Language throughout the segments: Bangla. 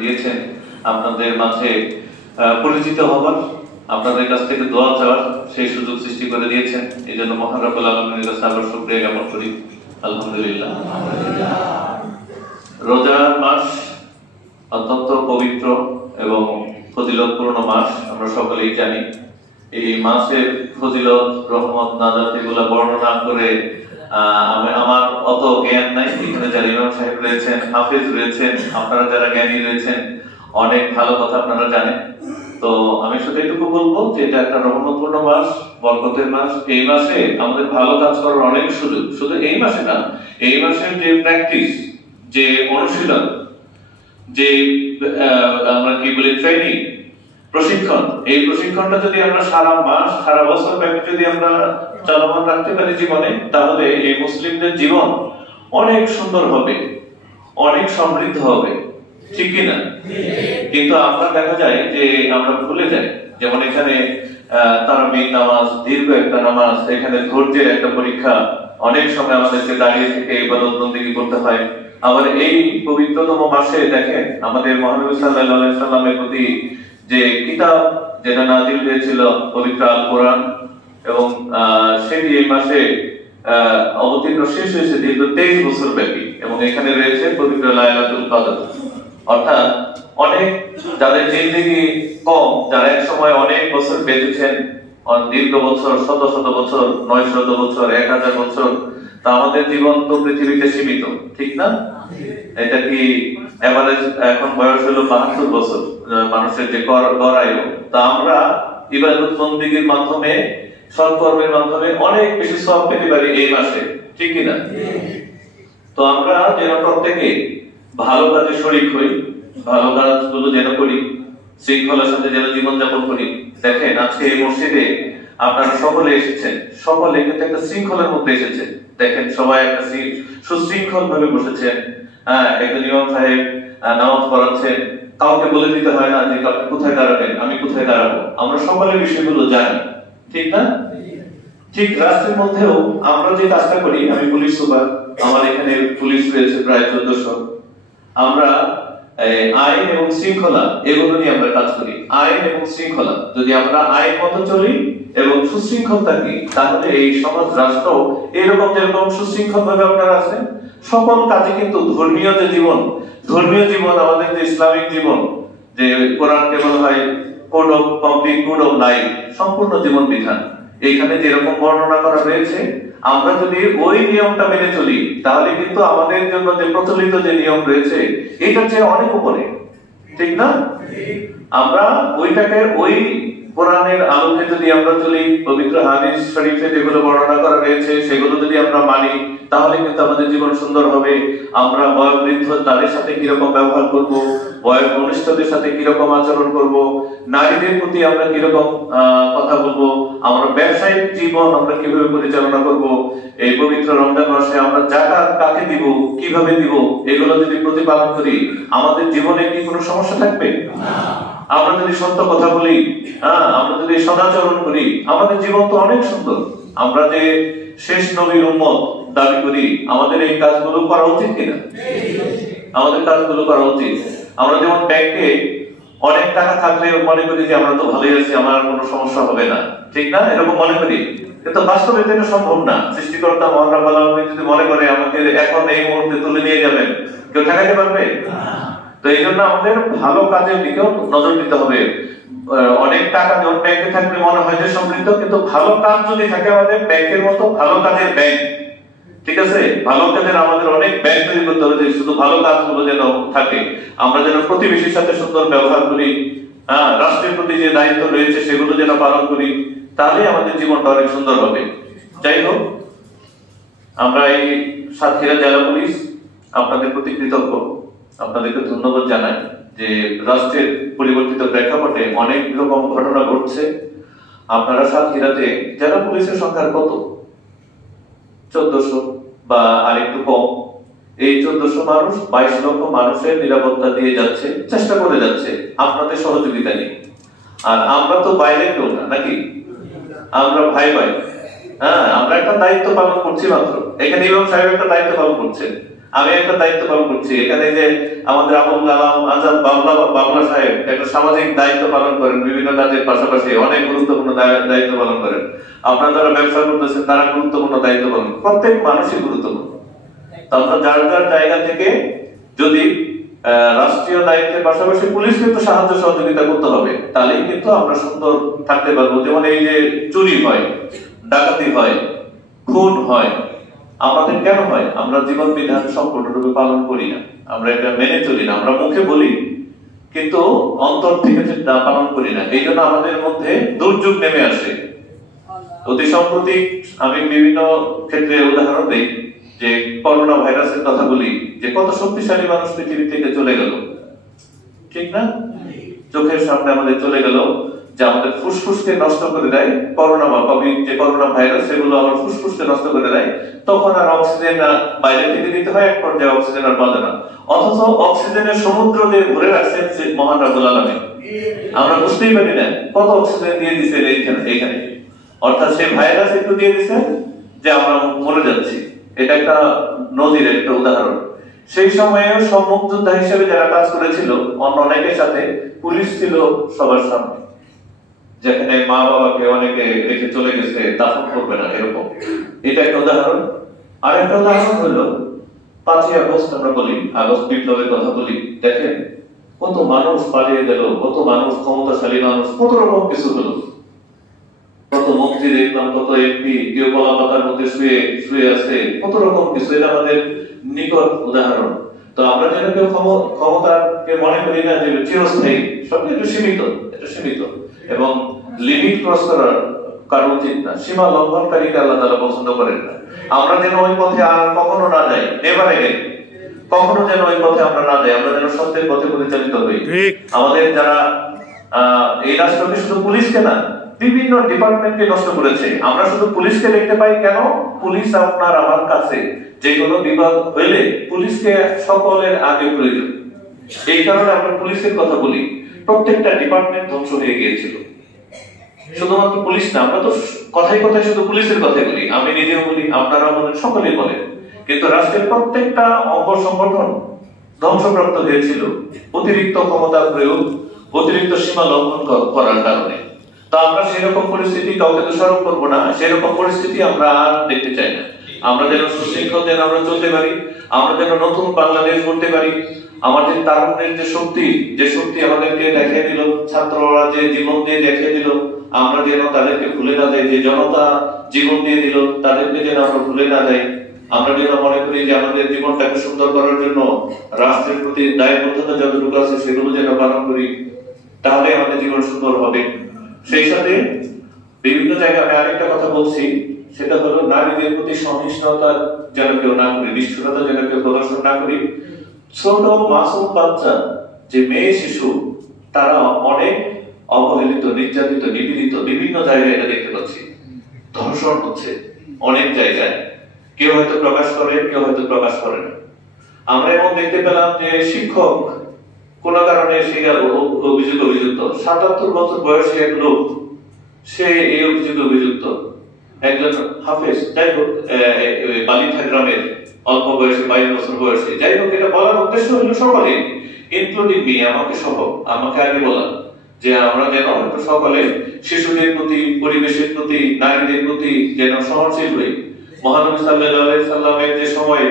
দিয়েছেন আপনাদের মাঝে পরিচিত হবার, আপনাদের কাছ থেকে দোয়া চাওয়ার সেই সুযোগ সৃষ্টি করে দিয়েছেন। এই জন্য মহান রব্বুল আলামিনের কাছে আবার শুকরিয়া জ্ঞাপন করি। আলহামদুলিল্লাহ। রোজার মাস অত্যন্ত পবিত্র এবং ফজিলতপূর্ণ মাস, আমরা সকলেই জানি। এই মাসের ফজিলত, রহমত, নাজাত এগুলা বর্ণনা করে আমার অত জ্ঞান নাই। এখানে যারা ইমাম সাহেব রয়েছেন, হাফেজ রয়েছেন, আপনারা যারা জ্ঞানী রয়েছেন, অনেক ভালো কথা আপনারা জানেন। তো আমি শুধু এটুকু বলবো যে এটা একটা রহমতপূর্ণ মাস, বরকতের মাস। এই মাসে আমাদের ভালো কাজ করার অনেক সুযোগ। শুধু এই মাসে না, এই মাসের যে প্র্যাকটিস, যে অনুশীলন, যে আমরা কি বলি ট্রেনিং, প্রশিক্ষণ, এই প্রশিক্ষণটা যদি আমরা সারা মাস, সারা বছর ব্যাপী যদি আমরা চলমান রাখতে পারি জীবনে, তাহলে এই মুসলিমদের জীবন অনেক সুন্দর হবে, অনেক সমৃদ্ধ হবে, ঠিক কিনা? কিন্তু আমরা দেখা যায় যে আমরা ভুলে যাই। যেমন এখানে তারাবির নামাজ, দীর্ঘ একটা নামাজ, এখানে ধৈর্যের একটা পরীক্ষা, অনেক সময় আমাদেরকে দাঁড়িয়ে থেকে ইবাদত বন্দেগী করতে হয়। আবার এই পবিত্রতম মাসে দেখেন আমাদের মহানবী সাল্লাল্লাহু আলাইহি সাল্লামের প্রতি যে কিতাব যেটা নাজিল হয়েছিল, পবিত্র আল কোরআন, এবং সেটি এই মাসে অবতীর্ণ শেষ হয়েছে দীর্ঘ 23 বছর ব্যাপী, এবং এখানে রয়েছে পবিত্র লাইলাতুল কদর। অর্থাৎ অনেক যাদের জিন্দেগি কম, যারা এক সময় অনেক বছর বেঁচেছেন, দীর্ঘ বছর, শত শত বছর, 900 বছর, 1000 বছর, তা আমাদের জীবন তো পৃথিবীতে সীমিত, ঠিক না? এটা কি এভারেজ এখন বয়স হলো 72 বছর মানুষের যে গড় আয়ু। তা আমরা ইবাদত বন্দেগীর মাধ্যমে, সৎকর্মের মাধ্যমে অনেক বেশি সওয়াব পেতে পারি এই মাসে, ঠিক কি না? তো আমরা যেন প্রত্যেকে ভালো কাজে শরীক হই, ভালো কাজগুলো যেন করি, শৃঙ্খলার সাথে যেন জীবনযাপন করি। দেখেন আজকে এই মসজিদে আপনারা সকলে এসেছেন, সকলে কিন্তু একটা শৃঙ্খলার মধ্যে এসেছেন। দেখেন সবাই একটা সুশৃঙ্খল ভাবে বসেছেন। একজন ইমাম সাহেব নামাজ পড়াচ্ছেন, কাউকে বলে দিতে হয় না যে আপনি কোথায় দাঁড়াবেন, আমি কোথায় দাঁড়াবো। আমরা সকলে বিষয়গুলো জানি, ঠিক না? ঠিক রাষ্ট্রের মধ্যেও আমরা যে কাজটা করি, আমি পুলিশ সুপার, আমার এখানে পুলিশ রয়েছে প্রায় 1400। আমরা আইন এবং শৃঙ্খলা এগুলো নিয়ে আমরা কাজ করি। আইন এবং শৃঙ্খলা, যদি আমরা আইন মতো চলি এবং সুশৃঙ্খল থাকি, তাহলে এই সমাজ, রাষ্ট্র এরকম যেরকম সুশৃঙ্খল ভাবে আপনারা আছেন, সকল কাজে কিন্তু ধর্মীয় যে জীবন, ধর্মীয় জীবন, আমাদের যে ইসলামিক জীবন, যে কোরআনকে বলা হয় code of public code of life, সম্পূর্ণ জীবন বিধান, এইখানে যেরকম বর্ণনা করা হয়েছে, আমরা যদি ওই নিয়মটা মেনে চলি, তাহলে কিন্তু আমাদের জন্য যে প্রচলিত যে নিয়ম রয়েছে, এটা যে অনেক উপরে, ঠিক না? আমরা ওইটাকে, ওই কোরআনের আলোকে যদি আমরা চলি, পবিত্র হাদিস শরীফে যেগুলো বর্ণনা করা রয়েছে সেগুলো যদি আমরা মানি, তাহলে কিন্তু আমাদের জীবন সুন্দর হবে। আমরা বয়োবৃদ্ধ তাদের সাথে কিরকম ব্যবহার করব, বয়োকনিষ্ঠদের সাথে কিরকম আচরণ করব, নারীদের প্রতি আমরা কিরকম কথা বলবো, আমরা ব্যবসায়িক জীবন আমরা কিভাবে পরিচালনা করব, এই পবিত্র রমজান মাসে আমরা যাকাত কাকে দিব, কিভাবে দিব, এগুলো যদি প্রতিপালন করি, আমাদের জীবনে কি কোনো সমস্যা থাকবে? না। আমরা যদি সত্য কথা বলি, আমরা যদি সদাচরণ করি, আমাদের জীবন তো অনেক সুন্দর। আমরা যে শেষ নবীর উম্মত দাবি করি, আমাদের এই কাজগুলো করা উচিত কিনা? আমাদের কাজগুলো করা উচিত। আমরা যেমন ব্যাংকে অনেক টাকা থাকলে মনে করি যে আমরা তো ভালোই আছি, আমার কোনো সমস্যা হবে না, ঠিক না? এরকম মনে করি, কিন্তু বাস্তবে এটা সম্ভব না। সৃষ্টিকর্তা মহান রব্বুল আলামিন যদি মনে করে আমাকে এখন এই মুহূর্তে তুলে নিয়ে যাবেন, কেউ ঠেকাতে পারবে? তো এই জন্য আমাদের ভালো কাজের দিকেও নজর দিতে হবে। অনেক টাকা যখন ব্যাংকে থাকলে মনে হয় যে সমৃদ্ধ, কিন্তু ভালো কাজ যদি থাকে আমাদের ব্যাংকের মতো, ভালো কাজের ব্যাংক, ঠিক আছে? ভালো কাজের আমাদের অনেক ব্যাংক তৈরি করতে হবে, শুধু ভালো কাজগুলো যেন থাকে। আমরা যেন প্রতিবেশীর সাথে সুন্দর ব্যবহার করি, রাষ্ট্রের প্রতি যে দায়িত্ব রয়েছে সেগুলো যেন পালন করি, তাহলে আমাদের জীবনটা অনেক সুন্দর হবে। যাই হোক, আমরা এই সাতক্ষীরা জেলা পুলিশ আপনাদের প্রতি কৃতজ্ঞ, আপনাদেরকে ধন্যবাদ জানাই যে রাষ্ট্রের পরিবর্তিত প্রেক্ষাপটে অনেক রকম ঘটনা ঘটছে। আপনারা সাতক্ষীরাতে জেলা পুলিশের সংখ্যা কত? 1400 বা আরেকটু কম। এই 1400 মানুষ 22 লক্ষ মানুষের নিরাপত্তা দিয়ে যাচ্ছে, চেষ্টা করে যাচ্ছে আপনাদের সহযোগিতা নিয়ে। আর আমরা তো বাইরে কেউ না, নাকি? আমরা ভাই ভাই, আমরা একটা দায়িত্ব পালন করছি মাত্র। এখানে ইমাম সাহেব একটা দায়িত্ব পালন করছে, আমি একটা দায়িত্ব পালন করছি এখানে, যে আমাদের আবুল কালাম আজাদ বাবলা সাহেব একটা সামাজিক দায়িত্ব পালন করেন, বিভিন্ন কাজের পাশাপাশি অনেক গুরুত্বপূর্ণ দায়িত্ব পালন করেন। আপনারা যারা ব্যবসা করতেছেন তারা গুরুত্বপূর্ণ দায়িত্ব পালন, প্রত্যেক মানুষই গুরুত্বপূর্ণ। তাহলে যার যার জায়গা থেকে যদি রাষ্ট্রীয় দায়িত্বের পাশাপাশি পুলিশকে একটু সাহায্য সহযোগিতা করতে হবে, তাহলেই কিন্তু আমরা সুন্দর থাকতে পারবো। যেমন এই যে চুরি হয়, ডাকাতি হয়, খুন হয়, আমাদের কেন হয়? আমরা জীবন বিধান সম্পূর্ণরূপে পালন করি না, আমরা এটা মেনে চলি না, আমরা মুখে বলি কিন্তু অন্তর থেকে তা পালন করি না। এই জন্য আমাদের মধ্যে দুর্যোগ নেমে আসে। অতি সম্প্রতি আমি বিভিন্ন ক্ষেত্রে উদাহরণ দিই, যে করোনা ভাইরাসের কথা বলি, যে কত শক্তিশালী মানুষ পৃথিবী থেকে চলে গেল, ঠিক না? চোখের সামনে আমাদের চলে গেল, যে আমাদের ফুসফুসকে নষ্ট করে দেয়। করোনা বা কোভিড যে করোনা ভাইরাস, সেগুলো আমার ফুসফুসকে নষ্ট করে দেয়। তখন আর অক্সিজেন বাইরে থেকে দিতে হয়, এক পর্যায়ে অক্সিজেন আর পাওয়া যায় না। অথচ অক্সিজেনের সমুদ্র দিয়ে ভরে রাখছেন যে মহান রাব্বুল আলামিন, আমরা বুঝতেই পারি না কত অক্সিজেন দিয়ে দিচ্ছে এইখানে। অর্থাৎ সেই ভাইরাস একটু দিয়ে দিচ্ছে যে আমরা মরে যাচ্ছি। এটা একটা নদীর একটা উদাহরণ। সেই সময়ে সম্মুখ যোদ্ধা হিসেবে যারা কাজ করেছিল, অন্য অনেকের সাথে পুলিশ ছিল সবার সামনে, যেখানে মা বাবাকে অনেকে রেখে চলে গেছে, দাফন করবে না, এরকম। এটা একটা উদাহরণ। আর একটা উদাহরণ হলো 5ই আগস্ট, আমরা বলি আগস্ট বিপ্লবের কথা বলি। দেখেন কত মানুষ পালিয়ে গেল, কত মানুষ, ক্ষমতাশালী মানুষ, কত রকম কিছু হলো, কত মন্ত্রী দেখলাম, কত এমপি, কেউ কলা পাতার মধ্যে শুয়ে আছে, কত রকম কিছু। এটা আমাদের নিকট উদাহরণ। তো আমরা যেন কেউ ক্ষমতাকে মনে করি না যে চিরস্থায়ী, সব একটু সীমিত, এটা সীমিত, এবং লিমিট ক্রস করার কারণ উচিত না। সীমা লঙ্ঘনকারীকে আল্লাহ তাআলা পছন্দ করেন না। আমরা যেন ওই পথে আর কখনো না যাই, নেভার এগেইন, কখনো যেন ওই পথে আমরা না যাই। আমরা যেন সত্যের পথে পরিচালিত হই। আমাদের যারা এই রাষ্ট্রকে শুধু পুলিশকে না, বিভিন্ন ডিপার্টমেন্টকে নষ্ট করেছে। আমরা শুধু পুলিশকে দেখতে পাই কেন? পুলিশ আপনার আমার কাছে যে কোনো বিপদ হইলে পুলিশকে সকলের আগে প্রয়োজন। এই কারণে আমরা পুলিশের কথা বলি। প্রত্যেকটা ডিপার্টমেন্ট ধ্বংস হয়ে গিয়েছিল, শুধুমাত্র পুলিশ না। আমরা তো কথায় কথায় শুধু পুলিশের কথাই বলি, আমি নিজেও বলি, আপনারাও বলেন, সকলেই বলেন। কিন্তু রাষ্ট্রের প্রত্যেকটা অঙ্গ সংগঠন ধ্বংসপ্রাপ্ত হয়েছিল অতিরিক্ত ক্ষমতা প্রয়োগ, অতিরিক্ত সীমা লঙ্ঘন করার কারণে। তো আমরা সেরকম পরিস্থিতি কাউকে দোষারোপ করবো না, সেরকম পরিস্থিতি আমরা আর দেখতে চাই না। আমরা যেন সুশৃঙ্খল যেন আমরা চলতে পারি, আমরা যেন নতুন বাংলাদেশ গড়তে পারি। আমাদের তারুণ্যের যে শক্তি আমাদেরকে দেখিয়ে দিল, ছাত্ররা যে জীবন দিয়ে দেখিয়ে দিল, আমরা যেন তাদেরকে ভুলে না যাই। যে জনতা জীবন দিয়ে দিল, তাদেরকে যেন আমরা ভুলে না যাই। আমরা যেন মনে করি যে আমাদের জীবনটাকে সুন্দর করার জন্য রাষ্ট্রের প্রতি দায়বদ্ধতা যতটুকু আছে সেগুলো যেন পালন করি, তাহলে আমাদের জীবন সুন্দর হবে। সেই সাথে বিভিন্ন জায়গায় আমি আরেকটা কথা বলছি, সেটা হলো নারীদের প্রতি সহিষ্ণুতা যেন কেউ না করি, নিষ্ঠুরতা যেন কেউ প্রদর্শন না করি। ছোট মাসুম বাচ্চা, যে মেয়ে শিশু, তারা অনেক অবহেলিত, নির্যাতিত, নিপীড়িত। বিভিন্ন জায়গায় এটা দেখতে পাচ্ছি, ধর্ষণ হচ্ছে অনেক জায়গায়। কেউ হয়তো প্রকাশ করে, কেউ হয়তো প্রকাশ করে না। আমরা এমন দেখতে পেলাম যে শিক্ষক কোন কারণে সে অভিযুক্ত, ৭৭ বছর বয়সী এক লোক, সে এই অভিযোগে অভিযুক্ত। একজন হাফেজ, যাই হোক, বালিথা গ্রামের অল্প বয়সে, 22 বছর বয়সে। যাই হোক, এটা বলার উদ্দেশ্য হলো সকলে, ইনক্লুডিং মি, আমাকে আগে বলা, যে আমরা যেন সকলে শিশুদের প্রতি, পরিবেশের প্রতি, নারীদের প্রতি যেন সহনশীল হই। মহানবী সাল্লাল্লাহু আলাইহি সাল্লামের যে সময়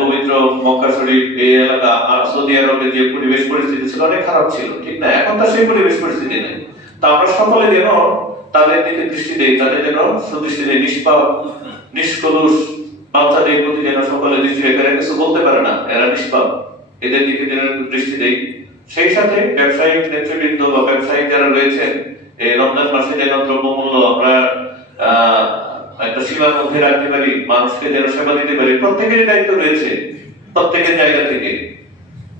পবিত্র মক্কা শরীফ, এই এলাকা আর সৌদি আরবের যে পরিবেশ পরিস্থিতি ছিল, অনেক খারাপ ছিল, ঠিক না? এখন তো সেই পরিবেশ পরিস্থিতি নেই। তা আমরা সকলে যেন তাদের দিকে দৃষ্টি দেই, তাদের যেন সুদৃষ্টি দেই, নিষ্পাপ নিষ্কলুষ বাচ্চাদের প্রতি যেন সকলে দৃষ্টি দেয়। এরা কিছু বলতে পারে না, এরা নিষ্পাপ, এদের দিকে যেন দৃষ্টি দেই। সেই সাথে ব্যবসায়িক নেতৃবৃন্দ বা ব্যবসায়িক যারা রয়েছেন, এই রমজান মাসে যেন দ্রব্যমূল্য আমরা একটা সীমার মধ্যে রাখতে পারি, মানুষকে যেন সেবা দিতে পারি। প্রত্যেকেরই দায়িত্ব রয়েছে, প্রত্যেকের জায়গা থেকে।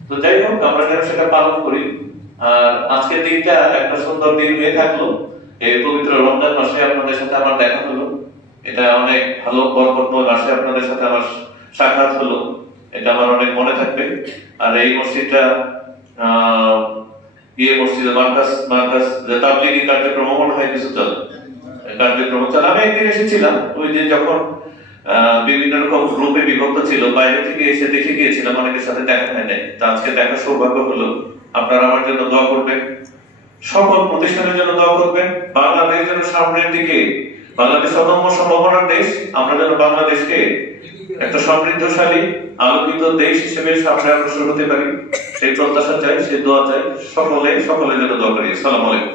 তো যাই হোক, আমরা যেন সেটা পালন করি। আর আজকের দিনটা একটা সুন্দর দিন হয়ে থাকলো। এই পবিত্র রমজান মাসে আপনাদের সাথে আমার দেখা হলো, এটা অনেক ভালো বরকতময় মাসে আপনাদের সাথে আমার সাক্ষাৎ হলো, এটা আমার অনেক মনে থাকবে। আর এই মসজিদটা মসজিদ মার্কাজ তাবলীগী কার্যক্রম মনে হয় কিছু চলে, কার্যক্রম চলে। আমি একদিন এসেছিলাম, ওই যে যখন বিভিন্ন রকম গ্রুপে বিভক্ত ছিল, বাইরে থেকে এসে দেখে গিয়েছিলাম, অনেকের সাথে দেখা হয় নাই। তা আজকে দেখার সৌভাগ্য হলো। আপনারা আমার জন্য দোয়া করবেন, সকল প্রতিষ্ঠানের জন্য দোয়া করবেন। বাংলাদেশ যেন সামনের দিকে, বাংলাদেশ অদম্য সম্ভাবনার দেশ, আমরা যেন বাংলাদেশকে একটা সমৃদ্ধশালী আলোকিত দেশ হিসেবে সামনে অগ্রসর হতে পারি, সেই প্রত্যাশা চাই, সেই দোয়া চাই। সকলে যেন দোয়া করি। আসসালামু আলাইকুম।